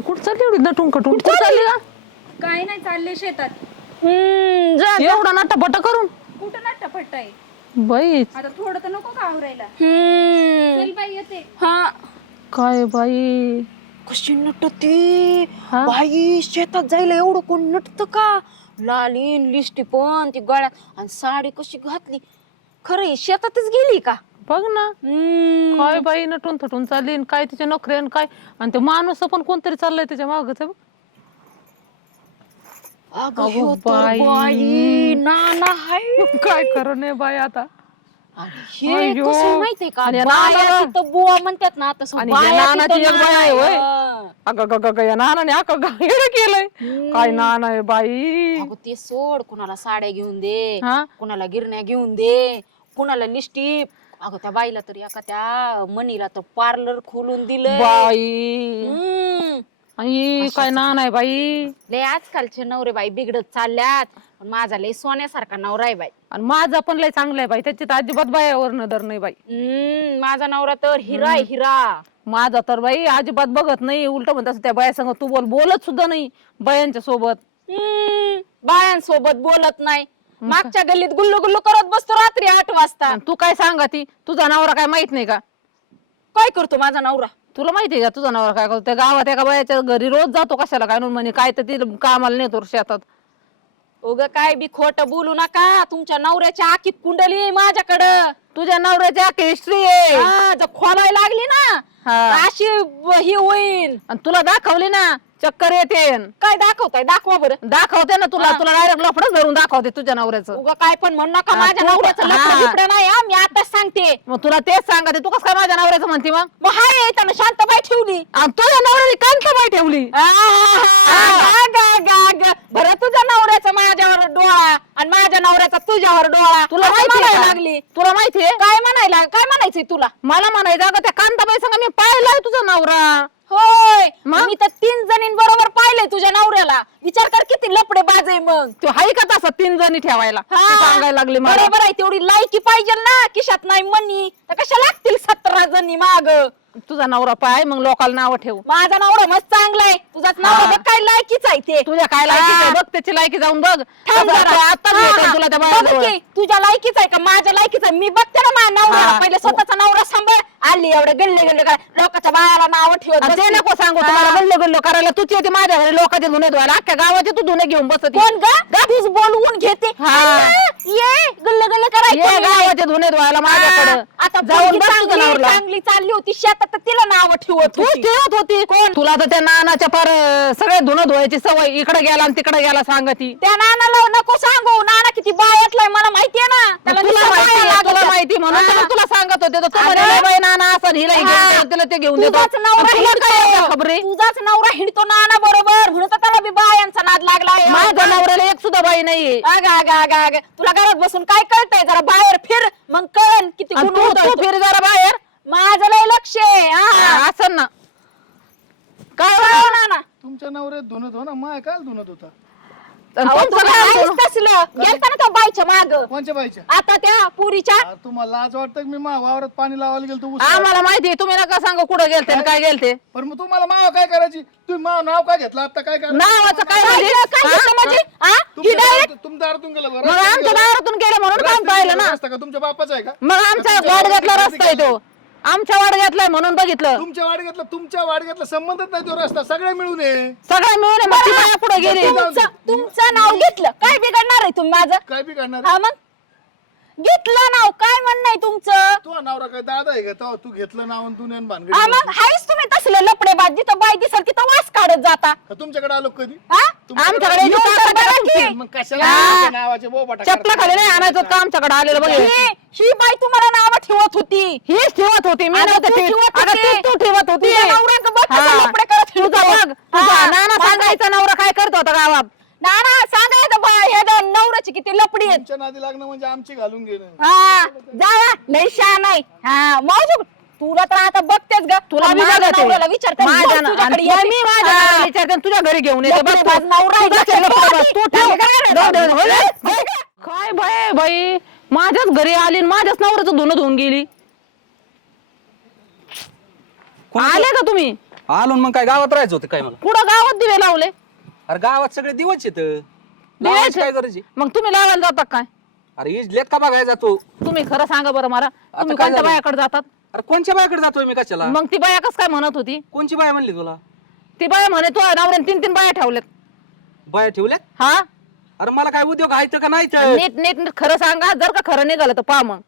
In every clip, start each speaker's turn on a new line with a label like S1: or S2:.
S1: कुठं चालली एवढी नटून कटून कुठं चालली? का
S2: काय नाही चालले शेतात.
S3: हम्म, जा, जा.
S1: एवढा नटापटा करून.
S2: कुठं नाट्य आहे?
S1: बाई.
S2: आता थोडं तर नको का आवरायला?
S3: हम्म.
S2: चल बाई येते.
S3: हा.
S1: काय बाई?
S3: कशी नटती?
S1: हा?
S3: बाई शेतात जायला एवढं कोण नटत का? लालीन लिस्टी पण ती गळ्यात. आणि साडी कशी घातली? खरं ही शेतातच गेली का?
S1: बघ ना. काय बाई नटून थटून चालली आणि काय तिच्या नोकरी आणि काय आणि ते माणूस पण कोणतरी चाललंय त्याच्या मागच
S3: अगं
S1: अगं
S3: ह्यो तर
S1: बाई.
S3: बाई नाना हाय
S1: काय करू नये बाई आता
S3: आणि हे
S1: अय्यो.
S3: कसं माहितीये का
S1: आणि या
S3: बाया
S1: नानाला-
S3: तिथं बुवा म्हणतात ना तसं
S1: आणि या
S3: बाया
S1: नानाची
S3: तिथं
S1: एक बाई आहे,
S3: नाना
S1: होय.
S3: आहे.
S1: अगं ग ग ग या नानाने अगं गायड केलंय काय नाना आहे बाई
S3: अगं ते सोड कुणाला साड्या घेऊन दे
S1: हा
S3: कुणाला गिरण्या घेऊन दे कुणाला लिस्टिप अगं त्या बाईला तर एका त्या मनीला तर पार्लर खोलून दिलं
S1: बाई. आणि काय नाना आहे बाई.
S3: लय आजकालचे नवरे बाई बिघडत चालल्यात. पण माझा लय सोन्यासारखा नवरा आहे बाई.
S1: आणि माझा पण लय चांगला आहे बाई. त्याची तर अजिबात बायावर नदर नाही बाई.
S3: हम्म माझा नवरा तर हिरा आहे हिरा.
S1: माझा तर बाई अजिबात बघत नाही. उलट म्हणत असं त्या बाया संग तू बोल बोलत सुद्धा नाही बायांच्या सोबत.
S3: हम्म बायांसोबत बोलत नाही. मागच्या गल्लीत गुल्लू गुल्लू करत बसतो रात्री आठ वाजता.
S1: आणि तू काय सांगा ती? तुझा नवरा काय माहीत नाही का?
S3: काय करतो माझा नवरा?
S1: तुला माहिती आहे का तुझा नवरा काय करतो? त्या गावात एका बायाच्या घरी रोज जातो कशाला काय म्हणून म्हणे? काय तर ती कामाला नेतो शेतात.
S3: उग काय बी खोट बोलू नका. तुमच्या नवऱ्याच्या आखीत कुंडली आहे माझ्याकडं.
S1: तुझ्या नवऱ्याची अख्खी हिस्ट्री आहे.
S3: हा, जर खोलायला लागली ना
S1: हा.
S3: तर अशी ब- ही होईल.
S1: आणि तुला दाखवली ना चक्कर येते.
S3: काय दाखवताय? दाखवा बरं.
S1: दाखवते ना तुला. तुला डायरेक्ट लफडच धरून दाखवते तुझ्या नवऱ्याचं.
S3: उगा काय पण म्हणू नका.
S1: हा,
S3: माझ्या
S1: तू-
S3: नवऱ्याचं
S1: हा.
S3: लफडं बिफडं नाही हा. मी आताच सांगते.
S1: मग तुला तेच सांगते. तू कसं काय माझ्या नवऱ्याचं म्हणते मग?
S3: मग हाय त्यानं शांतबाई ठेवली.
S1: आणि तुझ्या नवऱ्याने ठेवली.
S3: आहा, गा, गा, गा. बरं तुझ्या नवऱ्याचा माझ्यावर डोळा आणि माझ्या नवऱ्याचा तुझ्यावर डोळा.
S1: तुला माहिती
S3: म्हणायला लागली?
S1: तुला माहितीये
S3: काय म्हणायला काय म्हणायचंय तुला?
S1: मला म्हणायचं अगं त्या कांताबाई संग मी पाहिलाय तुझा नवरा.
S3: होय
S1: मग?
S3: मी तर तीन जणींबरोबर पाहिलंय तुझ्या नवऱ्याला विचार कर किती लपडे बाज मग.
S1: तो हाय का तसा तीन जणी ठेवायला?
S3: हा.
S1: सांगायला लागले मला.
S3: बरोबर आहे तेवढी लायकी पाहिजे ना. किशात नाही मनी. तर कशा लागतील सतरा जणी माग?
S1: तुझा नवरा पाय मग लोकांना नाव ठेव.
S3: माझा नवरा मस्त चांगला आहे. तुझाच
S1: हा.
S3: बघ काय लायकीच आहे ते.
S1: तुझ्या काय लायकी. बघ त्याची लायकी जाऊन बघ.
S3: थांब
S1: आता-
S3: जरा.
S1: आता
S3: हा,
S1: भेटेल
S3: हा.
S1: तुला त्या
S3: बघ
S1: बायाजवळ.
S3: की, तुझ्या लायकीच आहे का? माझ्या लायकीच आहे. मी बघते ना माझ्या नवरा
S1: हा.
S3: पहिले स्वतःचा नवरा सांभाळ. आली एवढे गल्ले गल्ले काय लोकांच्या बायाला नाव ठेवत
S1: आणि ते
S3: बसली.
S1: नको सांगू
S3: हा.
S1: तुम्हाला गल्लो गल्लो करायला. तुझी येते माझ्या घरी. लोकांचे धुणे धुवायला. अख्ख्या गावाचे तू धुणे घेऊन बसत.
S3: कोण ग? बोलवून घेते.
S1: हा.
S3: अण्णा, ये गल्ले गल्ले
S1: ये
S3: करायचं
S1: धुणे धुवायला माझ्याकडे.
S3: आता
S1: जाऊन
S3: पोरगी
S1: बस तुझ्या
S3: चांगली चालली होती. शेतात तर तिला नाव ठेवत
S1: तू
S3: होती.
S1: ठेवत होती. कोण? तुला तर त्या नानाच्या पर सगळे धुणं धुवायची सवय. इकडे गेला आणि तिकडे गेला सांगती.
S3: त्या नानाला नको सांगू. नाना किती बायातलाय मला माहितीये ना. त्याला
S1: तुला
S3: नुसतं
S1: माहिती
S3: बाया
S1: आहे, तुला
S3: लागतात.
S1: माहिती म्हणून तर
S3: हा.
S1: तुला सांगत होते. तर तू
S3: अगं.
S1: म्हणे, "नाही बाई नाना असं हिला हे. घेऊन
S3: हा.
S1: दे, तिला ते घेऊन देतो.
S3: तुझाच नवरा
S1: आणि तुला काय
S3: हिंडतो.
S1: एवढं खबरी?
S3: तुझाच नवरा हिंडतो नाना बरोबर. म्हणून तर त्याला बी बायांचा नाद लागलाय
S1: माझ्या नवऱ्याला एक सुद्धा बाई नाहीये.
S3: अग अग अग अग. तुला घरात बसून काय कळतंय? जरा बाहेर फिर. मग कळन किती
S1: आणि
S3: गुण
S1: तू
S3: उधळतो.
S1: फिर जरा बाहेर
S3: माझं लय लक्ष आहे हा.
S1: असं ना काय
S3: कळव
S1: हो?
S3: नाना
S4: तुमच्या नवऱ्यात धुनत हो ना माय काय धुनत होता
S1: आणि
S3: अहो,
S1: तुमचं
S3: तुला
S1: काय
S3: आहेच
S1: होतं?
S3: तसलं गेलता ना त्या बाईच्या माग.
S4: कोणच्या बाईच्या?
S3: आता त्या पुरीच्या?
S4: अरे तुम्हाला लाज वाटतं का मी मा वावरात पाणी लावायला गेलो तू
S1: आम्हाला माहिती तुम्ही नका सांगू कुठं गेलते आणि काय? गेलते.
S4: पण मग तुम्हाला माव काय करायची? तुम्ही माव नाव काय घेतलं? आता काय करायचं?
S1: नावाचं काय म्हणजे?
S3: काय
S1: हा?
S3: घेतलं म्हणजे? हा? ही?
S4: तुमच्या
S3: direct
S4: दारातून- तुमच्या दारातून गेलं बरं.
S1: मग
S4: रस्त्याने
S1: आमच्या
S4: गेलं.
S1: दारातून गेले म्हणून काम पाहिलं ना.
S4: रस्ता का? तुमच्या बापाचा आहे का?
S1: मग आमच्या वाडग्यातला
S4: वाडग्यात
S1: रस्ता आहे तो. आमच्या वाडग्यातला आहे म्हणून बघितलं.
S4: तुमच्या वाडग्यातला तुमच्या वाडग्यातला संबंधच नाही तो रस्ता सगळे मिळून ये.
S1: सगळं मिळून पुढे गेली.
S3: तुमचं तुमचं नाव घेतलं. काय बिघडणार आहे तुम्ही माझं?
S4: काय बी करणार
S3: हा मग? घेतलं नाव काय म्हणणं आहे तुमचं
S4: तू नवरा काय दादा आहे का तू घेतलं नाव आणि
S3: हा
S4: भानगडी
S3: मग हायच तुम्ही तसले लपडे बाज जिथं बाई दिसल तिथं वास काढत जाता
S4: का तुमच्याकडे आलो कधी
S3: हा
S4: तुमच्याकडे
S1: आमच्याकडे
S4: आलो?
S1: येऊन तर बघा की.
S4: मग कशाला आमच्या नावाचे बोबाटा
S1: चपला खाली नाही आणायचं का आमच्याकडे आलेलं बघ
S3: ही ही बाई तुम्हाला नाव ठेवत होती
S1: हीच ठेवत होती मी
S3: अगं,
S1: नव्हते
S3: तू
S1: ठेवत.
S3: ठेवत
S1: अगं,
S3: होती.
S1: तू- तू ठेवत होती
S3: तुझ्या नवऱ्याचं बघ कसं
S1: हा.
S3: लफडे करत
S1: तुझा
S3: फिरतो.
S1: बघ तुझा
S3: हा.
S1: नाना
S3: माझा-
S1: सांगायचा नवरा काय करत होता गावात
S3: ना ना सांगायचं बा हे दोन नवऱ्याची किती लपडी आहेत.
S4: तुमच्या नादी लागणं म्हणजे आमची घालून घेणं.
S3: हा जा लय शहा नाही हा मौज तुला तर आता बघतेच ग.
S1: तुला माझ्या
S3: नवऱ्याला विचारते
S1: माझ्या
S3: बघ
S1: ना-
S3: तुझ्याकडे
S1: आणि
S3: येते.
S1: मी माझ्या
S3: हा.
S1: नवऱ्याला विचारते आणि तुझ्या घरी घेऊन येते बघ तू.
S3: नवरा आहे.
S1: तू ठेव. जाऊ दे? काय बाय बाई? माझ्याच घरी आली आणि माझ्याच नवऱ्याचं धुणं धुवून गेली. आले का तुम्ही?
S5: आलो न मग काय गावात राहायचं होतं काय मला?
S1: कुठं गावात दिवे लावले?
S5: अरे गावात सगळे दिवस येत.
S1: दिव्याचे?
S5: काय गरज आहे?
S1: मग तुम्ही लावायला जाता काय?
S5: अरे इजलेत का बघायला जातो
S1: तुम्ही खरं सांगा बरं मला. तुम्ही
S5: काय
S1: कोणत्या
S5: झालं?
S1: बायाकडे जातात?
S5: अरे कोणच्या बायाकडे जातोय मी कशाला?
S1: मग ती बाया कस काय म्हणत होती?
S5: कोणची बाया म्हणली तुला?
S1: ती बाया म्हणे तू नवऱ्याने तीन तीन बाया ठेवल्यात.
S5: बाया ठेवल्यात?
S1: हा?
S5: अरे मला काय उद्योग आहे का नाही तर
S1: नीट नीट खरं सांगा जर का खरं निघालं तर पहा मग.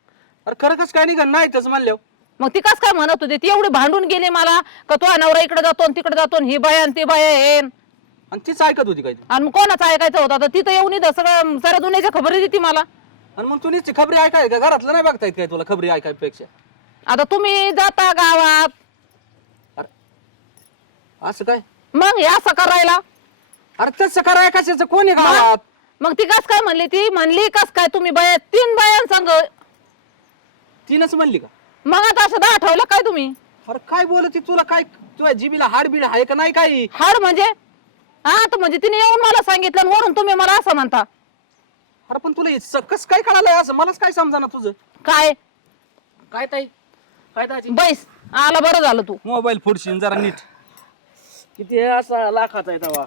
S5: अरे खरं कस काय निघा नाही तसं म्हणलं
S1: मग ती कस काय म्हणत होती? ती एवढी भांडून गेली मला का तो नवरा इकडे जातो आणि तिकडे जातो आणि ही बाया आणि ती बाया हे
S5: आणि तीच ऐकत होती काय ती.
S1: आणि मग कोणाचं ऐकायचं होतं? आता तिथं येऊन इथं सगळं साऱ्या दुनियाच्या खबरी देते मला.
S5: आणि मग तू नुसती खबरी ऐकाय का घरातलं नाही बघता येत काय तुला खबरी ऐकायपेक्षा?
S1: आता तुम्ही जाता गावात.
S5: असं काय?
S1: मग हे असं करायला?
S5: अरे तसं कराय कशाचं? कोण आहे गावात?
S1: मग ती कस काय म्हणली ती? म्हणली कस काय तुम्ही बाया तीन बायांसंग.
S5: तीनच म्हणली का?
S1: मग आता असं दहा ठेवलं काय तुम्ही?
S5: अरे काय बोलत? तुला काय तुझ्या जिबीला हाडबीड आहे का नाही काही?
S1: हाड म्हणजे? हा तर म्हणजे तिने येऊन मला सांगितलं आणि वरून तुम्ही मला असं म्हणता.
S5: अरे पण तुला हे स- कसं काय कळालंय असं? मलाच काय समजाना तुझं?
S1: काय?
S5: काय ताई? काय ताजी?
S1: बैस आला बरं झालं तू.
S5: मोबाईल फोडशील जरा नीट.
S6: किती असा लाखाचा आहे तवा.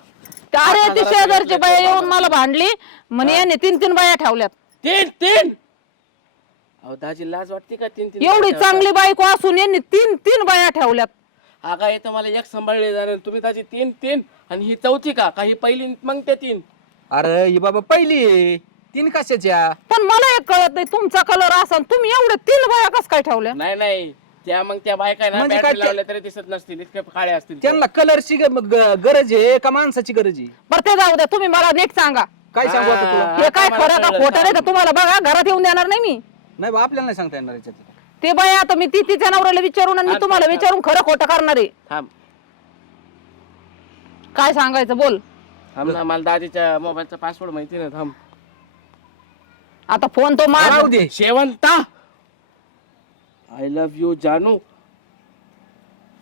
S1: त्या अरे ती शेजारची बाया येऊन मला भांडली म्हणे याने तीन तीन बाया ठेवल्यात.
S6: तीन तीन? अहो दाजी लाज वाटते का तीन तीन
S1: एवढी
S6: बाया
S1: चांगली बायको असून यांनी तीन तीन बाया ठेवल्यात.
S6: अगं येतं मला एक सांभाळले जाणार तुम्ही त्याची तीन तीन आणि ही चौथी का? काही पहिली मग ते तीन?
S5: अरे ही बाबा पहिली. तीन कशाच्या
S1: पण मला एक कळत नाही तुमचा कलर असा तुम्ही एवढे तीन बाया कस काय ठेवल्या?
S6: नाही नाही. त्या मग त्या बायका ना
S5: म्हणजे काय
S6: बॅटरी
S5: ते-
S6: लावल्या तरी दिसत नसतील इतके काळे असतील
S5: त्यांना कलरची गरज आहे का माणसाची गरज आहे.
S1: बरं ते जाऊ द्या तुम्ही मला नीट सांगा.
S5: काय सांगू आता तुला?
S6: हा.
S1: हे काय खरं का
S6: कळलं
S1: खोटं नाही तुम्हाला बघा घरात येऊन देणार नाही मी.
S5: नाही बा आपल्याला नाही सांगता येणार याच्यात.
S1: ते बाया आता मी ती तिच्या नवऱ्याला विचारून आणि मी तुम्हाला विचारून खरं खोटं करणार आहे.
S6: थांब.
S1: काय सांगायचं बोल.
S6: थांब ना मला दादीच्या मोबाईलचा पासवर्ड माहिती ना थांब.
S1: आता फोन तो मार.
S5: राहू दे
S6: शेवंता. आय लव्ह यू जानू.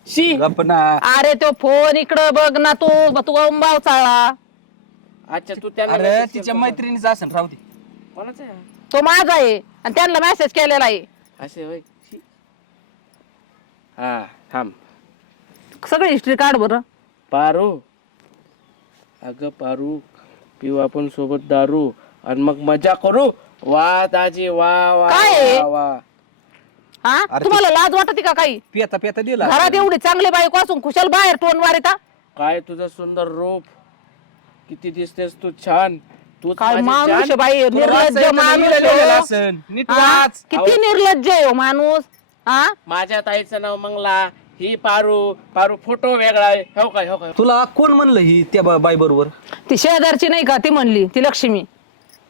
S6: शी.
S5: गप्प ना.
S1: अरे तो फोन इकडं बघ ना तू तू बाव चाळला
S6: अच्छा तू
S5: अरे तिच्या. मैत्रिणीचं असेल राहू दे.
S6: कोणाचा आहे?
S1: तो माझा आहे आणि त्यांना मेसेज केलेला आहे.
S6: असे होय. शी. हा थांब.
S1: सगळी हिस्ट्री काढ बरं.
S6: पारू. अगं पारू पिऊ आपण सोबत दारू. आणि मग मजा करू. वा दाजी वा वा
S1: काय आहे?
S6: वा, वा
S1: हा तुम्हाला लाज वाटते का काही?
S5: पेता पेता दिला
S1: घरात एवढी चांगली बायको असून खुशाल बाहेर टोन वारिता.
S6: काय तुझं सुंदर रूप. किती दिसतेस तू छान. तू
S1: काय माणूस आहे बाई निर्लज्ज माणूस आहे हो. हा? किती निर्लज्ज आहे हो माणूस. हा?
S6: माझ्या ताईचं नाव मंगला ही पारू पारू फोटो वेगळा आहे. हो काय हो काय?
S5: तुला कोण म्हणलं ही त्या बा- बाई बरोबर
S1: ती शेजारची नाही का ती म्हणली ती लक्ष्मी.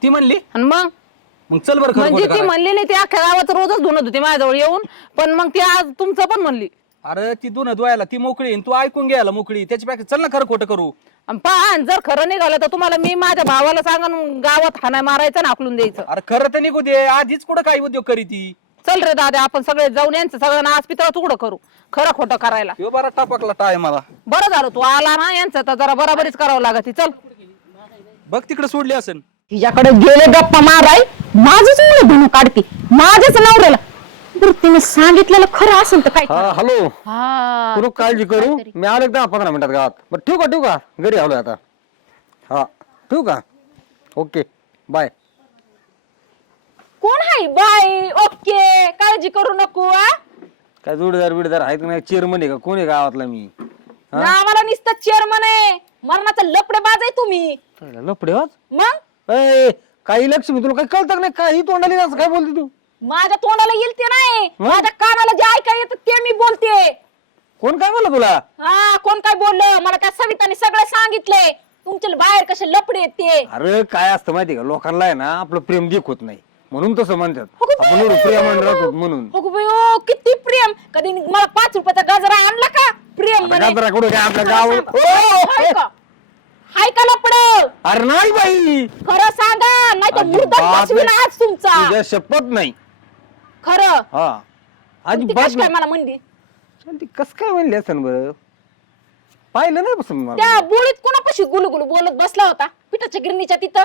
S5: ती म्हणली?
S1: आणि मग?
S5: मग चल बरं खरं
S1: म्हणजे
S5: खोटं
S1: ती. म्हणली नाही ती अख्ख्या गावात रोजच धुणत होती माझ्याजवळ येऊन. पण मग ती आज तुमचं पण म्हणली.
S5: अरे ती दोन द्वायला ती मोकळी आहे, तू ऐकून घ्यायला मोकळी त्याच्यापेक्षा चल ना खरं खोटं करू.
S1: आणि पहा जर खरं निघालं तर तुम्हाला मी माझ्या भावाला सांगून गावात हाना मारायचं ना आकलून द्यायचं.
S5: अरे खरं तर निघू दे आधीच कुठं काही उद्योग करी ती?
S1: चल रे दादा आपण सगळे जाऊन यांचं सगळ्यांना आज पितळ तुकडं करू खरं खोटं करायला.
S5: ह्यो बरा टापकला टाय मला.
S1: बरं झालं तू आला ना यांचं तर जरा बराबरीच करावं लागत चल.
S5: बघ तिकडे सोडली असेल.
S3: तिच्याकडे गेले गप्पा माराय माझच मुलं धुणं काढते माझ्याच नवऱ्याला बरं तिने सांगितलेलं खरं असेल तर काय
S7: हा हॅलो.
S1: हा
S7: करू काळजी करू? मी आलो एक दहा पंधरा मिनिटात गावात. बरं ठेवू का ठेवू का? घरी आलोय आता. हा ठेवू का? Okay bye.
S3: कोण आहे? बाय ओके काळजी करू नको आ?
S7: काय जोडीदार बिडदार आहेत का नाही? चेअरमन आहे का? कोण आहे गावातला मी?
S3: ना आम्हाला नुसतं चेअरमन आहे. मरणाचा लपडे बाज आहे तुम्ही.
S7: लपडे वाच
S3: मग?
S7: ए काही लक्ष्मी तुला काही कळतं का नाही? काही तोंडाली असं? काय बोलते तू?
S3: माझ्या तोंडाला येईल ते नाही माझ्या कानाला जे ऐकाय येतं ते मी बोलते.
S7: कोण काय बोलला तुला?
S3: हा कोण काय बोललं? मला त्या सविताने सगळं सांगितलंय तुमचे बाहेर कसे लपडे आहेत ते
S7: अरे काय असतं माहिती का? लोकांना आहे ना आपलं प्रेम देखत नाही. म्हणून तसं म्हणतात.
S3: अगं
S7: आपण एवढं प्रेमाने राहतो म्हणून.
S3: अगो बाई, ओ, किती प्रेम! कधी मला पाच रुपयाचा गजरा आणला का? प्रेम म्हणे.
S7: गाजरा कुठं काय आपल्या गाव
S3: हाय का? हाय का लपड?
S7: अरे नाही बाई!
S3: खरं सांगा नाही तर मुर्दा
S7: अजिबात
S3: बसवीन
S7: नाही.
S3: आज तुमचा.
S7: तुझ्या शपथ नाही.
S3: खरं.
S7: हा.
S3: ती
S7: अजिबात
S3: कशी काय. मला म्हणली?
S7: ती कस काय म्हणली असं बरं? पाहिलं नाही मला
S3: त्या बोळीत कोणापाशी गुलगुलू बोलत बसला होता? पिठाच्या गिरणीच्या तिथं?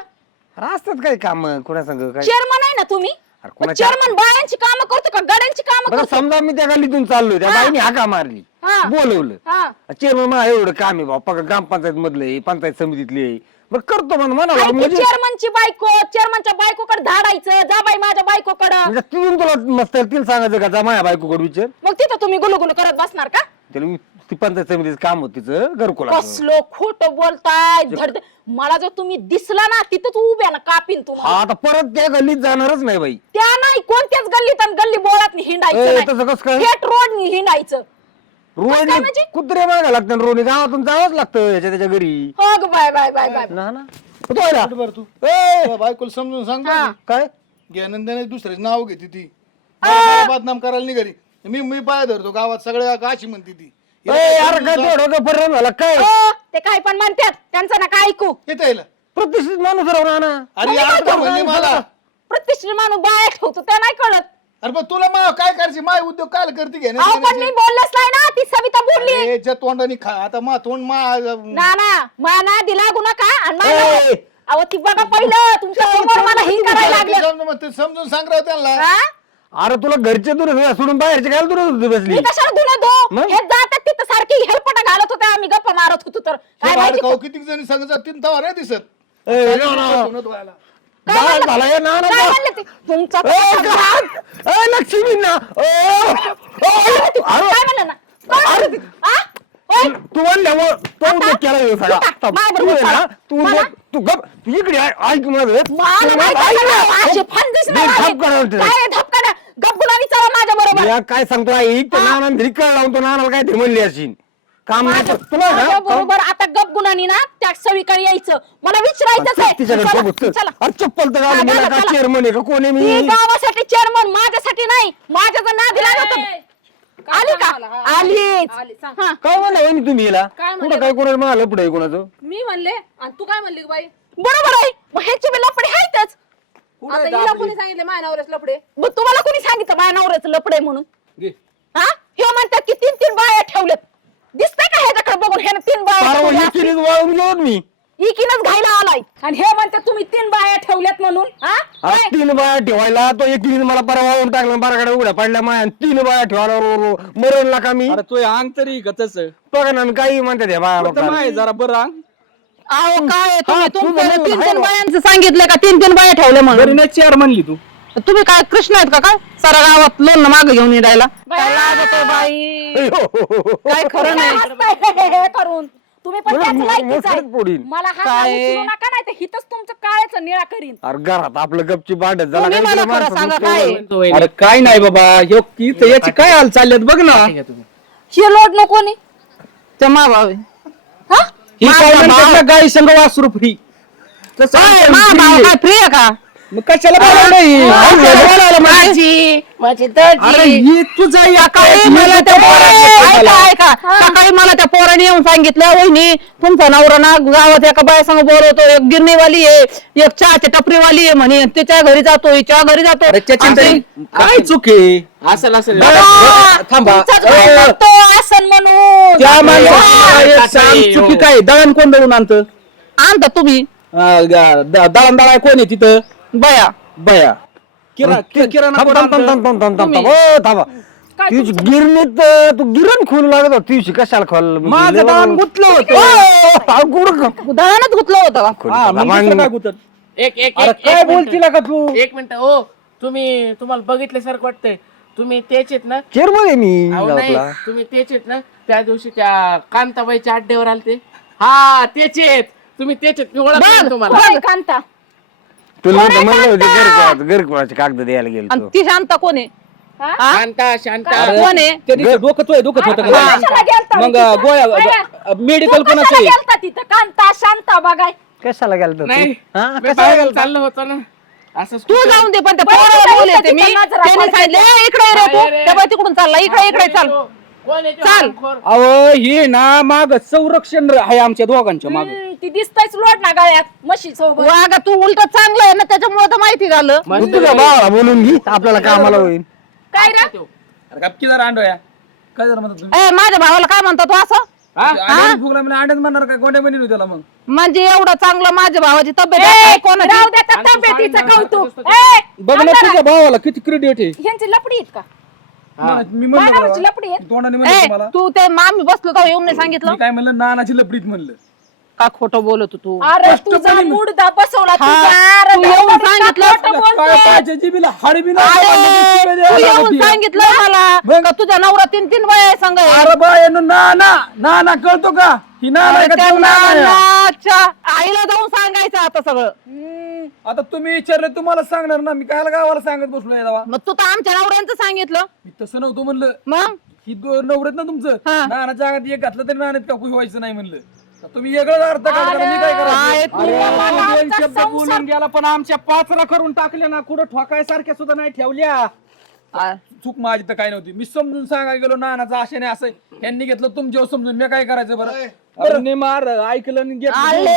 S7: अरे असतात काय काम कोणा सांग काय
S3: चेअरमन आहे ना तुम्ही?
S7: अरे कोणाच्या-
S3: चेअरमन बायांची कामं करतो का? गाड्यांची कामं
S7: बरं
S3: करतो?
S7: समजा मी त्या गल्लीतून चाललोय त्या बाईने हाका मारली
S3: हा.
S7: बोलवलं.
S3: हा.
S7: चेअरमन मला एवढं काम आहे बाबा ग्रामपंचायत मधलं आहे पंचायत समितीतले आहे. बरं करतो म्हणून म्हणाला म्हणजे
S3: चेअरमनची बायको चेअरमनच्या बायकोकडे धाडायचं. जा बाई माझ्या बायकोकडं.
S7: म्हणजे तिथून तुला मस्त तिला सांगायचं का जा माझ्या बायकोकडे विचार.
S3: मग तिथं तुम्ही गुलगुल करत बसणार का?
S7: त्याला मी ती पंचायत समितीचं काम होत तिचं घरकुला
S3: कसलो खोट बोलताय धड मला जर तुम्ही दिसला ना तिथंच उभ्या ना कापीन तुम्हाला.
S7: हा आता परत त्या गल्लीत जाणारच नाही बाई.
S3: त्या नाही कोणत्याच गल्लीत आणि गल्ली बोळात
S7: ए,
S3: हिंडायचं
S7: तसं कसं काय?
S3: नाही. थेट रोड हिंडायचं. काय म्हणजे?
S7: कुत्रे मागा गावातून जावंच लागतं याच्या त्याच्या घरी.
S3: हो ग बाय बाय बाय बाय.
S7: ना ना. कुठं व्हायला?
S4: बरं तू?
S7: ए,
S4: तुझ्या बायकोला समजून सांग बरं.
S3: हा.
S7: काय?
S4: ज्ञानंदाने दुसऱ्याचे नाव घेते ती. मला- मला बदनाम करायला नाही घरी मी मी पाय धरतो गावात. सगळ्या अशी म्हणते ती.
S7: ए, अरे काय तेवढं काय परिणाम झाला? काय?
S3: हो, ते काय पण म्हणतात. त्यांचं ना काय ऐकू?
S4: येता येईल
S7: प्रतिष्ठित माणूस राहू ना
S4: अरे यार म्हणली मला?
S3: प्रतिष्ठित माणूस बाया ठेवतो त्या नाही कळत.
S4: अरे पण तुला मा काय करायची? माय उद्योग काय करते
S3: अहो पण मी
S4: घेणे
S3: बोललेच नाही ना ती सविता बोलली.
S4: ज्या तोंडाने खा आता मा तोंड मा
S3: ना ना मला दिला गुन्हा का? आणि
S7: ए!
S3: अहो ती बघा पहिलं तुमच्यासमोर मला ही करायला लागलं.
S4: समजून मग ते समजून सांग राव त्यांना.
S3: हा?
S7: अरे तुला घरचे दूर सोडून बाहेरचे काय दूर बसली?
S3: मी कशाला धुणं धो
S7: मग?
S3: हे जातात तिथं सारखी हेलपटा घालत होत्या आम्ही गप्पा मारत होतो तर. काय माहिती?
S4: किती जणी सांगत जातील तेव्हा नाही दिसत.
S7: ए, ना, ना.
S4: धुणं धुवायला.
S7: ना ना
S3: काय. म्हणले ते? तुमचा
S7: ए, लक्ष्मी ना ओ, ओ, अरे,
S3: काय म्हणलं ना काय म्हणलं ते? ओय,
S7: तू उद्योग केला सगळा. तू आहे. ना, तू
S3: मला-
S7: उद्योग- तू गप तू इकडे आहे, ऐक माझं
S3: मला
S7: तू
S3: नाही
S7: ऐक
S3: करायला,
S7: ना.
S3: अशी फंदीच
S7: मी
S3: नाही
S7: धप
S3: लागली.
S7: करायला होते.
S3: काय ना विचारा माझ्या बरोबर
S7: या काय सांगतो ऐक त्या नाना धिक्कार लावून तो नानाला काय ते म्हणली असेल काम नाही तुला ना-
S3: बरोबर आता गपगुणानी ना त्या सवीकडे यायचं. मला विचारायचंच आहे.
S7: तिच्याकडे
S3: चला,
S7: बघू, चल.
S3: चला.
S7: अरे चप्पल तर
S3: हा,
S7: घालून गेला
S3: चला,
S7: का
S3: चला.
S7: चेअरमन आहे का? कोण आहे
S3: मी? गावासाठी चेअरमन माझ्यासाठी नाही. माझ्या जर नादी लागत आली का? आलीच. हा.
S7: काय म्हणा वहिनी तुम्ही हिला?
S1: काय म्हणले
S7: कुठं काय कोणाला म्हणाल पुढे कोणाचं?
S1: मी म्हणले आणि तू काय म्हणली ग बाई?
S3: बरोबर आहे. मग ह्याची बी लपडे आहेतच.
S1: आता हिला कोणी सांगितले माझ्या लपडे
S3: मग तुम्हाला कोणी सांगितलं माझ्या नवऱ्याचं लपडे म्हणून?
S5: घे.
S3: हा? हे म्हणतात की तीन तीन बाया ठेवल्यात. दिसतंय का ह्याच्याकडे बघून? ह्यानं तीन बाया
S7: बारा
S3: ठेवल्या?
S7: केलीच वाळून मी.
S3: इकीनच घायला आलाय. आणि हे म्हणतात तुम्ही तीन बाया ठेवल्यात म्हणून हा?
S7: आज
S3: काय?
S7: तीन बाया ठेवायला तो एकीने मला परवा वाळून टाकला बाराकडे उघड्या पडल्या माया. आणि तीन बाया ठेवायला रो- रो- मरेल का मी?
S5: अरे तू अंग तरी
S7: बघा ना काही म्हणतात हे बाया
S5: फक्त
S7: लोकांना.
S5: माय जरा बरं अंग.
S1: अहो काय तुम्ही
S7: हा,
S1: तुमचं तीन तीन. बायांचं सांगितलं का? तीन तीन बाया ठेवले
S5: बरी
S1: म्हणून
S5: चेअर म्हणली तू.
S1: तुम्ही काय कृष्ण आहेत का काय? सारा गावात लोन माग घेऊन येडायला काय बाई. काय खरं नाही.
S3: हे- करून? तुम्ही पण
S7: मला
S3: त्याच
S7: मो-
S3: लायकीच आहे.
S7: मोठंच पोडीन.
S3: मला हा
S1: काय?
S3: उचलू नका नाही तर हिथच तुमचं काळ्याचं निळा करीन.
S7: अरे घरात आपलं गपची भांडत झाला
S1: तुम्ही
S7: काय
S1: मला खरं सांगा
S5: अरे नाही बाबा ह्यो की तर याची काय हाल चालल्यात बघ ना.
S3: हे लोड नको नी
S1: ते मा भावे
S3: हा?
S5: ही काय म्हणतात ना, गाई संघ वासरू फ्री.
S1: काय. काय फ्री आहे का?
S5: मग कशाला ही?
S1: बोलायला माझी
S3: माझी
S5: अरे ही तुझा या काय
S1: सकाळी मला त्या पोराने- ऐका ऐका. सकाळी मला त्या पोराने येऊन सांगितलं वहिनी तुमचा नवरा ना गावात एका बाया संग बोलवतो एक गिरणीवाली आहे एक चहाची टपरीवाली आहे म्हणे तिच्या घरी जातो हिच्या घरी जातो.
S5: काय चूक
S6: असेल असेल.
S5: थांबा.
S3: तुमचाच भाऊ
S5: अ,
S3: बघतो आसन म्हणून.
S5: त्या
S6: हा, हो.
S5: चुकी काय? दळण कोण दळून आणत?
S1: आणता तुम्ही.
S5: दळण दळाय कोण आहे तिथं?
S1: बया.
S5: बया. किरा- कि- किराणा
S7: थांब
S5: कोण
S7: थांब थांब
S5: आणतं?
S7: थांब थांब थांब. थांब ओ, थांबा. तुझी गिरणीत अं, तू गिरण खोलू लागत होती तुझी कशाला खोल
S5: माझं दळण गुतलं होतं.
S1: उदाहरणच गुतलं होतं. का
S5: हा, मग दुसरं काय गुतत
S6: एक एक
S5: अरे
S6: एक-
S5: काय
S6: एक मिनिट.
S5: बोलतील का तू?
S6: एक मिनिट हो तुम्ही तुम्हाला बघितल्यासारखं वाटतंय. तुम्ही तेच आहेत ना?
S7: चेअरमन आहे मी
S6: अहो नाही
S7: गावातला.
S6: तुम्ही तेच आहेत ना? त्या दिवशी त्या कांताबाईच्या अड्ड्यावर आलते. हा तेच आहेत. तुम्ही तेच आहेत. मी ओळखलं तुम्हाला.
S3: कांता?
S7: तुला नव्हतं म्हणलं होते घरकुळाचे कागद द्यायला गेलो
S1: आणि ती. शांता कोण आहे?
S6: शांता शांता.
S1: कोण आहे?
S5: दिवशी होतं
S3: तुम्ही
S5: का?
S3: कशाला गेलता
S5: मग
S3: तिथं?
S5: गोळ्या
S3: बाया,
S5: मेडिकल
S3: तू
S5: कोणाचं
S3: कशाला
S5: आहे?
S3: गेलता तिथं कांता शांता बघाय.
S7: कशाला गेलता तू?
S6: नाही.
S7: हा?
S6: मी
S7: कशाला
S6: बाहेर
S7: गेलता?
S6: चाललो होतो ना. असं
S1: तू जाऊन दे पण त्या
S3: बाई,
S1: पोराला बोलले ते मी. त्याने. सांगितलं "ए, इकडे रे तू. त्या बाई तिकडून चालला इकडे इकडे चाल.
S6: कोण आहे तो
S1: चाल.
S6: हरामखोर?
S5: अहो हे ना माग संरक्षण आहे आमच्या दोघांच्या माग.
S3: हम्म, ती दिसतायच लोट ना गळ्यात म्हशी सोबत.
S1: वागा तू उलट चांगलं आहे ना त्याच्यामुळे तर माहिती झालं.
S7: तू तुझ्या भावाला बोलून घे आपल्याला कामाला होईल.
S3: काय रे?
S5: अरे गपकी जरा अंडोया काय जरा म्हणतात तुम्ही?
S1: ए माझ्या भावाला काय म्हणतात तू असं?
S5: अंड्याने फुगला म्हणजे अंड्यात म्हणणार काय कोणत्या बहिणी त्याला मग.
S1: म्हणजे एवढं चांगलं माझ्या भावाची तब्येत
S3: ए,
S1: आहे, काय? कोणाची?
S3: राहू द्या त्या तब्येतीचं कौतुक. ए,
S5: बघ ना तुझ्या भावाला किती क्रेडिट आहे.
S3: ह्यांची लपडी आहेत का?
S5: मी म्हणलं
S3: मानावरची
S5: बरं.
S3: लपडी आहे.
S5: तोंडाने म्हणलं
S1: ए,
S5: तुम्हाला.
S1: तू ते मामी बसलो तर येऊन नाही सांगितलं?
S5: मी काय म्हणलं नानाची लपडीत म्हणलं.
S1: का खोटं बोलत तू?
S3: अरे तुझा बसवला
S1: हा,
S3: तुझा. अरे
S1: तू येऊन
S3: दवडीत का
S1: सांगितलं.
S3: खोटं
S5: काय
S3: बोलतोय?
S5: पाहिजे जिबीला हाडी बी
S1: अरे, तू येऊन सांगितलं मला का तुझ्या नवरा तीन तीन वय सांग
S5: अरे बाय नाना नाना कळतो का? ही नाना आहे का
S1: त्या
S5: तो नाना आहे?
S1: नानाच्या आईला जाऊन सांगायचं आता सगळं.
S3: हम्म.
S5: आता तुम्ही विचारलं तुम्हाला सांगणार ना. मी कायला गावाला सांगत बसलोय दावा
S1: मग तू तर आमच्या नवऱ्यांचं सांगितलं.
S5: मी तसं नव्हतं म्हणलं.
S1: मग?
S5: ही दोन नवरेत ना तुमचं?
S1: हा.
S5: नाना जागात एक घातलं तरी नाण्यात का? व्हायचं नाही म्हणलं. तर तुम्ही वेगळं अर्थ मी काय करायचं? अरे, शब्द
S3: संसार-
S5: बोलून गेला पण आमच्या पाचरा करून टाकल्या ना. कुठं ठोकायसारख्या सुद्धा नाही ठेवल्या.
S1: आ,
S5: चूक माझी तर काय नव्हती. मी समजून सांगायला गेलो नानाचं आशेने असं यांनी घेतलं तुमच्यावर समजून. मी काय करायचं बरं? नाही मार ऐकलं आणि घेतलं
S1: आले.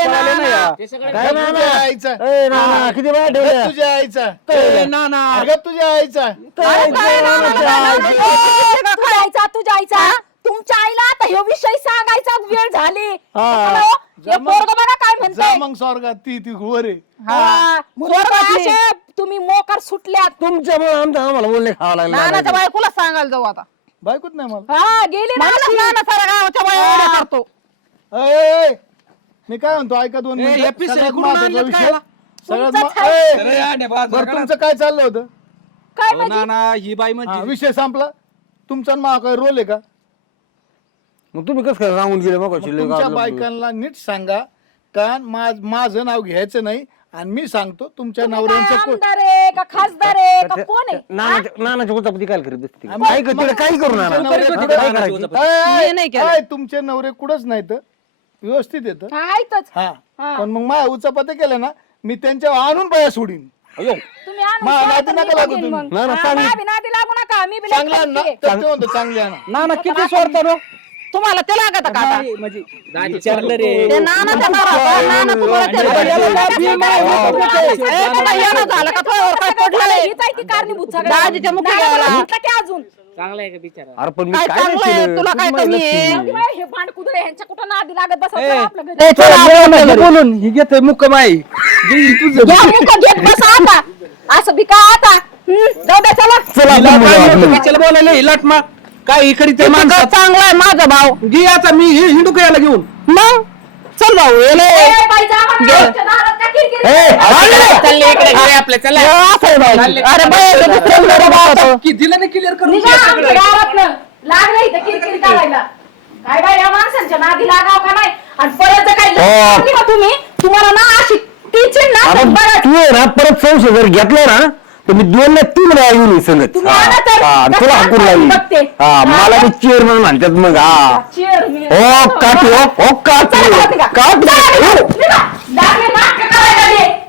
S7: काय
S4: तुझ्या आईचा.
S7: ए, किती वेळा
S4: तुझ्या आईचा.
S5: ए, नाना.
S4: अगं तुझ्या आईचा.
S1: अरे काय नानाला
S3: ओ, तुझ्या आईचा? तुझ्या आईचा. तुमच्या आईला आता ह्यो विषय सांगायचा वेळ झाली? हे. पोरगं बघा काय
S4: जा
S3: म्हणतंय
S4: मग स्वर्गात ती ती आहे.
S3: हा, असे तुम्ही मोकर सुटल्यात
S7: तुमच्यामुळे आमचं आम्हाला बोलणे खावं लागलं
S1: नानाच्या बायकोला सांगायला जाऊ आता
S4: बायकोच नाही मला
S3: हा गेली ना
S1: मला. नाना सारा गावाच्या बाया करतो
S4: अय, अय, अय. मी काय म्हणतो ऐका दोन
S5: ए,
S4: मिनिटं.
S5: हे पिशवी
S4: सगळ्यात
S5: कुठून
S4: महत्त्वाचा
S5: आणलं
S4: विषय
S5: खायला?
S4: सगळ्यात
S3: तुमचंच
S4: म-
S3: आहे.
S4: ए,
S5: अरे, या ने बाजूला
S4: बरं
S5: काढा.
S4: तुमचं काय चाललं होतं
S3: काय म्हणजे
S5: नाना ही बाई
S4: हा,
S5: म्हणजे
S4: विषय संपला तुमचा माझा काय रोल आहे का
S7: मग तुम्ही कसं काय सांगून गेले मग
S4: मग तुमच्या बायकांना नीट सांगा का माझ माझं नाव घ्यायचं नाही आणि मी सांगतो तुमच्या
S3: काय
S4: नवऱ्यांचं को-
S3: आमदार आहे का खासदार आहे का कोण आहे?
S7: नानाच्या नानाच्या उचापती काय करत बसते
S4: आम्ही-
S7: काय करते काय करू नाना.
S4: नवरे
S7: काय
S4: कुठं-
S7: करायचं?
S4: अय,
S1: मी नाही केलं.
S4: तुमचे नवरे कुठंच नाहीत. व्यवस्थित येत.
S3: हा, आहेतच.
S4: हा.
S3: हा.
S4: पण मग माझ्या उचापत्या केल्या ना मी त्यांच्या आणून पाया सोडीन.
S3: तुम्ही आणून
S4: मा-
S3: सोडा
S4: नादी
S3: तर मी
S4: नका लागू
S3: बघीन
S4: तुम्ही.
S3: मग.
S7: ना, ना,
S3: हा,
S7: चांगली-
S3: मा बी नादी लागू नका. मी बी
S4: चांगल्या
S3: लेकरं
S4: ना?
S3: आहे.
S4: तर ते म्हणतो चांगल्या ना.
S5: नाना किती स्वार्थ रो
S1: तुम्हाला ते लागत का आता?
S5: म्हणजे विचारलं रे.
S1: ते नानाच्या नारा- नाना तुम्हाला ते
S5: अरे, याला लाभ बी नाही,
S1: ए, बाबा, यानं झालं का? तुझ्यावर काय पडलंय
S3: हीच आहे ती कारणीभूत सगळ्याला.
S1: दाजीच्या मुखी
S3: नानाला
S1: गेला.
S3: घेतलं की अजून
S7: अरे पण मी
S1: काय
S7: काय नाही
S1: चांगलं आहे,
S7: केलं?
S1: तुला काय
S7: तुम्ही
S1: कमी आहे?
S7: लक्ष्मी.
S3: जाऊ दे बाई, हे भांड कुदळे ह्यांच्या कुठं नादी लागत
S5: ए,
S3: आपलं घरी.
S5: बोलून ही मुक्कम आहे तुझं.
S3: घेत बसा आता. असं बी काय आता. हम्म, जाऊ द्या चला.
S7: चला
S5: हिला बोलायला मा काय इकडे माणसं
S1: चांगला आहे माझा भाव?
S5: घे आता मी हे हिंडू याला घेऊन.
S1: मग? चल भाऊ येले
S3: ए, बाई, जा म्हणा, आमच्या दारात का किरकिर
S7: ए,
S3: करताय?
S7: चालले इकडे घरी आपल्या चला.
S1: अरे बाई ते दुसऱ्याच घरी भाव
S5: की दिलं नाही क्लिअर करून
S3: निघा आमच्या दारातनं. लागलं इथं किरकिर करायला काय बाई या माणसांच्या नादी लागाव का नाही? आणि परत जर काही
S7: हो.
S3: लक्ष का तुम्ही तुम्हाला ना अशी टीचिंग ना बरं
S7: तू आहे ना परत संशय जर घेतला ना तर मी दोन तीन वेळा येऊन येईन हा,
S3: आला तर
S7: हा, आणि
S3: तुला
S7: हाकून
S3: लावीन
S7: हा मला ते चेअरमन म्हणतात मग हा. चेअर मी- ओ काठी
S3: हो, हो, ओ ओ
S7: चला,